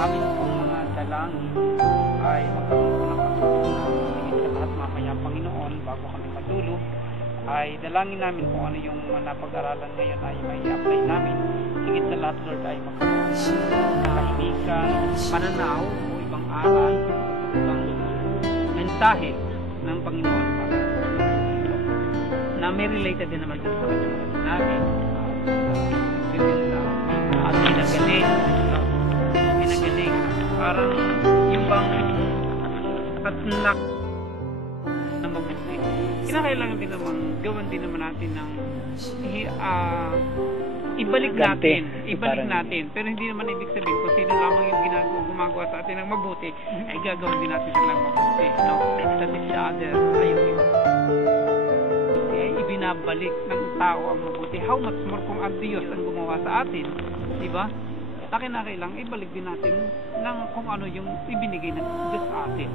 amin pong mga dalangin ay magkaroon po ng katutunan. Higit sa lahat mamaya, Panginoon, bago kami matulog, ay dalangin namin kung ano yung napag-aralan ngayon ay may apply namin. Higit sa lahat, Lord, ay magkaroon ng kahimikan, pananaw o ibang aral, ibang mensahe ng Panginoon para na may related din naman sa pagkakas namin at pinagaling parang yung bang at na mabuti. Kinakailangan din naman gawan din naman natin ng ibalik natin pero hindi naman ibig sabihin kung sino lamang yung gumagawa sa atin ng mabuti ay gagawin din natin silang mabuti, no? That is the other ibinabalik ng tao ang mabuti. How much more kung ang Diyos ang gumawa sa atin, di ba? Kailangan ibalik din natin ng kung ano yung ibinigay ng Diyos sa atin.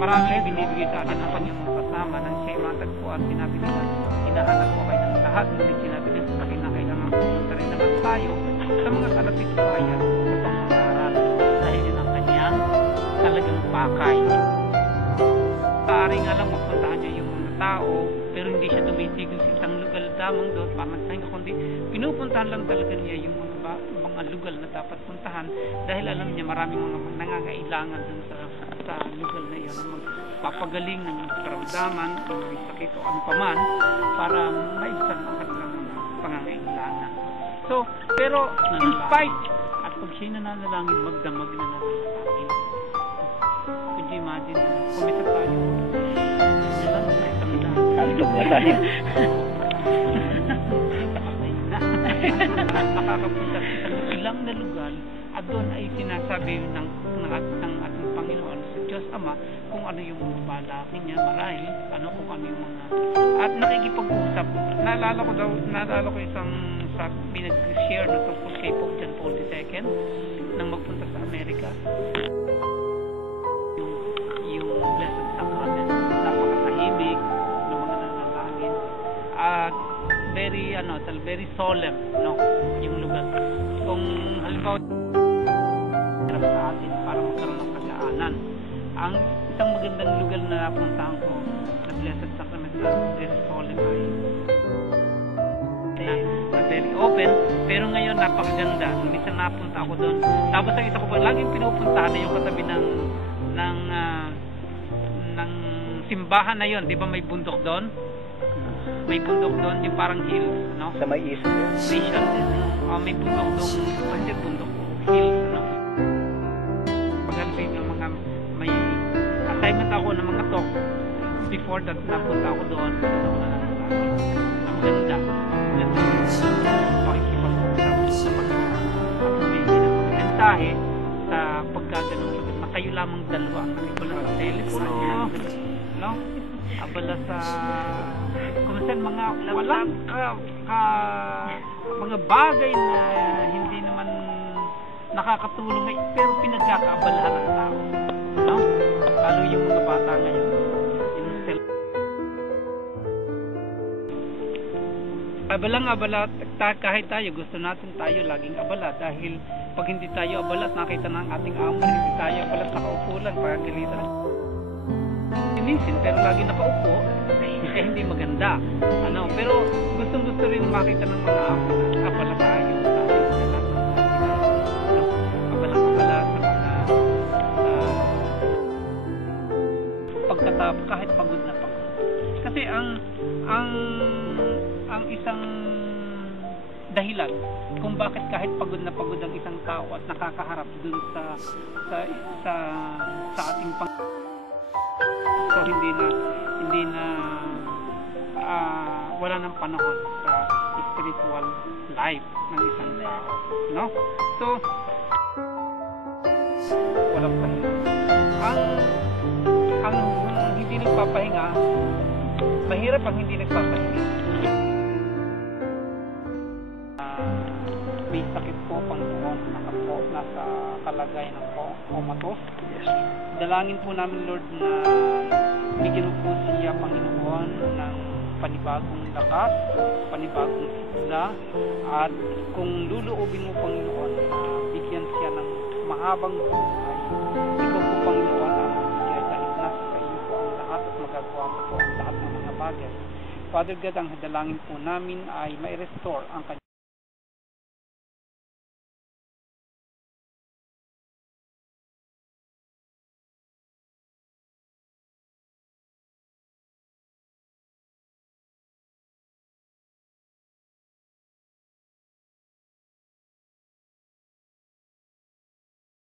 Marami ibinibigay sa atin ng kanyang mga kasama nang siya'y matagpuan. Sinabi nila, hinahanap ko kayo ng lahat. Ngunit sinabi nila sa akin na kailangan pumunta rin naman tayo sa mga kalapit bayan sa pangangaral dahil yun ang kanyang talagang pakay. Maaari nga lang magpuntahan niya yung mga tao pero hindi siya tumitigil sa isang lugar lamang doon pamansahin, kundi pinupuntahan lang talaga niya yung mga lugar na dapat puntahan dahil alam niya maraming mga nangangailangan dun sa lugar na yun, magpapagaling ng karamdaman kung may sakit o ano paman para maibsan ang kanilang pangangailangan. So, pero in spite at pag siya'y nananalangin, magdamag na nananalangin. Could you imagine na kumita tayo? Haltog na tayo. Nakakapunta sa isang ilang na lugar at doon ay sinasabi ng ating Panginoon sa Diyos Ama kung ano yung mga balaki niya marahil kung ano yung mga at nakikipag-usap. Naalala ko isang pinag-share na tungkol kay Pope John Paul II nang magpunta sa Amerika. Yung Blessed Sacrament, napakatahimik ng mga nananalangin at very solemn, no, yung lugar. Kung halimbawa sa atin para magkaroon ng kagaanan, ang isang magandang lugar na napuntahan ko na Blessed Sacrament na very solemn na very open, pero ngayon napakaganda. Nung isang napunta ako doon, tapos ang isa ko pa laging pinupuntahan na yung katabi ng simbahan na yon, di ba may bundok doon? May bundok doon, yung parang hills, no? Sa may isip. Station. May bundok doon, kasi bundok hills, no? Paghalipin ng mga, may assignment ako ng mga talk before that napunta ako doon. Ang ganda. Pakikipag-usap sa mensahe sa paggaganong lugar na kayo lamang dalawa. Abala sa telepono, no? Abala sa kumasan mga walang mga bagay na hindi naman nakakatulong pero pinagkakaabalahan ng tao, no? Lalo yung mga bata ngayon abala kahit tayo gusto natin tayo laging abala dahil pag hindi tayo abala at nakita ng ating amo hindi tayo abala at nakaupo lang pagagalitan pero lagi nakaupo hindi maganda, pero gusto rin makita ng mga amo na abala tayo abala sa mga pagkatapos kahit pagod na pagod kasi ang isang dahilan kung bakit kahit pagod na pagod ang isang tao at nakakaharap dun sa ating so hindi na wala ng panahon sa spiritual life ng isang tao, no? So walang pahinga. Ang hindi nagpapahinga, mahirap ang hindi nagpapahinga. May sakit po pang tuwang nasa kalagayan ng comatose. Yes. Dalangin po namin, Lord, na bigyan po siya, Panginoon, ng panibagong lakas, panibagong sigla, at kung luluobin mo, Panginoon, bigyan siya ng mahabang buhay. Ikaw po, Panginoon, ang magbigay dahil nasa sa iyo po ang lahat at magagawa mo po ang lahat ng mga bagay. Father God, ang dalangin po namin ay mai-restore ang